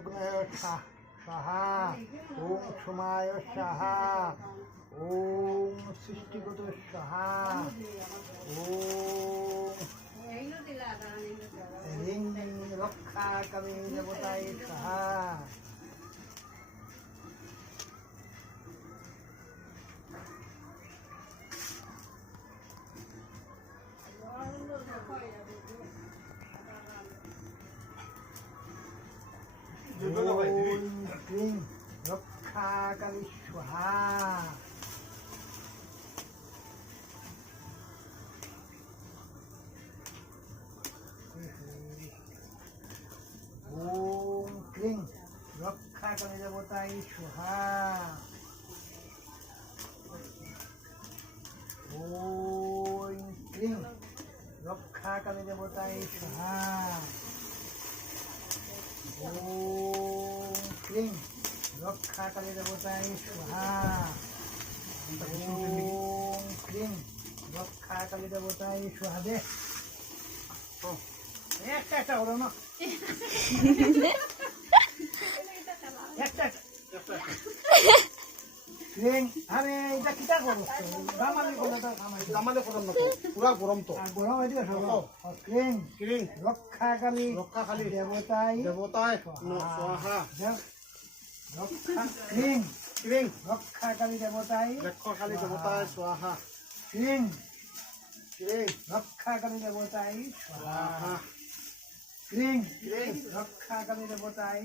অগ্নয় স্বাহা, ওম সোমায় স্বাহা, ওম সৃষ্টিগত স্বাহা, ওম হ্রিং রক্ষাকামী দেবতায় স্বাহা। ওম ক্লিং রক্ষাকালী স্বাহা। ওম ক্লিং রক্ষাকালী দেবতায় স্বাহা। ওম ক্লিং রক্ষাকালী দেবতায় স্বাহা। ওম ক্লিং রক্ষাকালী দেবতায় স্বাহা। ওম ক্লিং রক্ষাকালী দেবতায় স্বাহা। দে একটা একটা হলো না, একটা আমি এটা কিটা করবো দামালি করলে দামালি করলাম না, পুরা গরম তো গরম হয়ে দিকে ক্রিং ক্রিং রক্ষাকালী রক্ষাকালী দেবতায় দেবতায় স্বাহা। রক্ষা ক্রিং ক্রিং রক্ষাকালী দেবতায় রক্ষাকালী দেবতায় স্বাহা। ক্রিং ক্রিং রক্ষাকালী দেবতায় স্বাহা। ক্রিং ক্রিং রক্ষাকালী দেবতায়